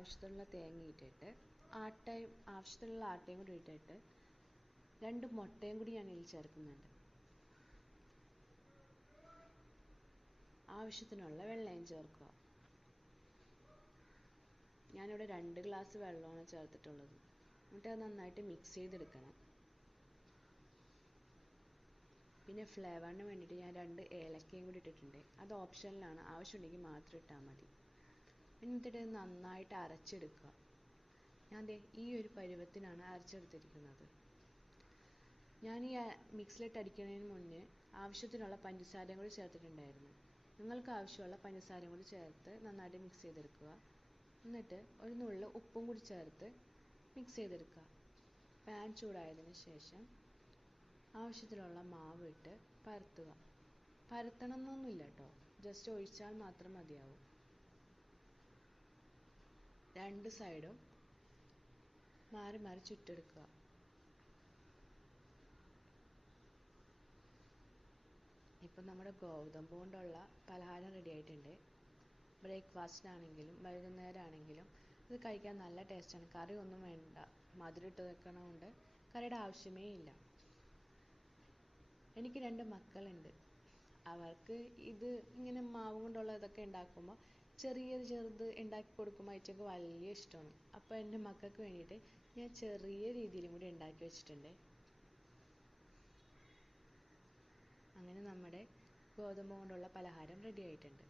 ആവശ്യത്തിനുള്ള തേങ്ങ ഇട്ടിട്ട് ആവശ്യത്തിനുള്ള ആട്ടയും കൂടി ഇട്ടിട്ട് 2 മുട്ടയും കൂടി ഞാൻ ഇതിൽ ചേർക്കുന്നുണ്ട്. ആവശ്യത്തിനുള്ള വെള്ളവും ചേർക്കുക. ഞാനിവിടെ 2 ഗ്ലാസ് വെള്ളമാണ് ചേർത്തിട്ടുള്ളത്. എന്നിട്ട് അത് നന്നായിട്ട് മിക്സ് ചെയ്തെടുക്കണം. പിന്നെ ഫ്ലേവറിന് വേണ്ടിയിട്ട് ഞാൻ 2 ഏലക്കയും കൂടി ഇട്ടിട്ടുണ്ട്. അത് ഓപ്ഷനിലാണ്, ആവശ്യമുണ്ടെങ്കിൽ മാത്രം ഇട്ടാൽ മതി. എന്നിട്ട് നന്നായിട്ട് അരച്ചെടുക്കുക. ഞാൻ ഈ ഒരു പരുവത്തിനാണ് അരച്ചെടുത്തിരിക്കുന്നത്. ഞാൻ ഈ മിക്സിയിലിട്ട് അടിക്കുന്നതിന് മുന്നേ ആവശ്യത്തിനുള്ള പഞ്ചസാരയും കൂടി ചേർത്തിട്ടുണ്ടായിരുന്നു. നിങ്ങൾക്ക് ആവശ്യമുള്ള പഞ്ചസാരയും കൂടി ചേർത്ത് നന്നായിട്ട് മിക്സ് ചെയ്തെടുക്കുക. എന്നിട്ട് ഒരു നുള്ള് ഉപ്പും കൂടി ചേർത്ത് മിക്സ് ചെയ്തെടുക്കുക. പാൻ ചൂടായതിന് ശേഷം ആവശ്യത്തിനുള്ള മാവ് ഇട്ട് പരത്തുക. പരത്തണമെന്നൊന്നുമില്ല കേട്ടോ, ജസ്റ്റ് ഒഴിച്ചാൽ മാത്രം മതിയാവും. 2 സൈഡും മാറി മാറി ചുട്ടെടുക്കുക. ഇപ്പം നമ്മുടെ ഗോതമ്പ് കൊണ്ടുള്ള പലഹാരം റെഡി ആയിട്ടുണ്ട്. ബ്രേക്ക്ഫാസ്റ്റിനാണെങ്കിലും വൈകുന്നേരമാണെങ്കിലും ഇത് കഴിക്കാൻ നല്ല ടേസ്റ്റാണ്. കറി ഒന്നും വേണ്ട, മധുരം ഇട്ട് വെക്കണതുകൊണ്ട് കറിയുടെ ആവശ്യമേ ഇല്ല. എനിക്ക് 2 മക്കളുണ്ട്. അവർക്ക് ഇത് ഇങ്ങനെ മാവ് കൊണ്ടുള്ള ഇതൊക്കെ ഉണ്ടാക്കുമ്പോൾ ചെറുത് ഉണ്ടാക്കി കൊടുക്കുമ്പോൾ അയച്ചൊക്കെ വലിയ ഇഷ്ടമാണ്. അപ്പോൾ എൻ്റെ മക്കൾക്ക് വേണ്ടിയിട്ട് ഞാൻ ചെറിയ രീതിയിലും കൂടി ഉണ്ടാക്കി വെച്ചിട്ടുണ്ട്. അങ്ങനെ നമ്മുടെ ഗോതമ്പ് കൊണ്ടുള്ള പലഹാരം റെഡി ആയിട്ടുണ്ട്.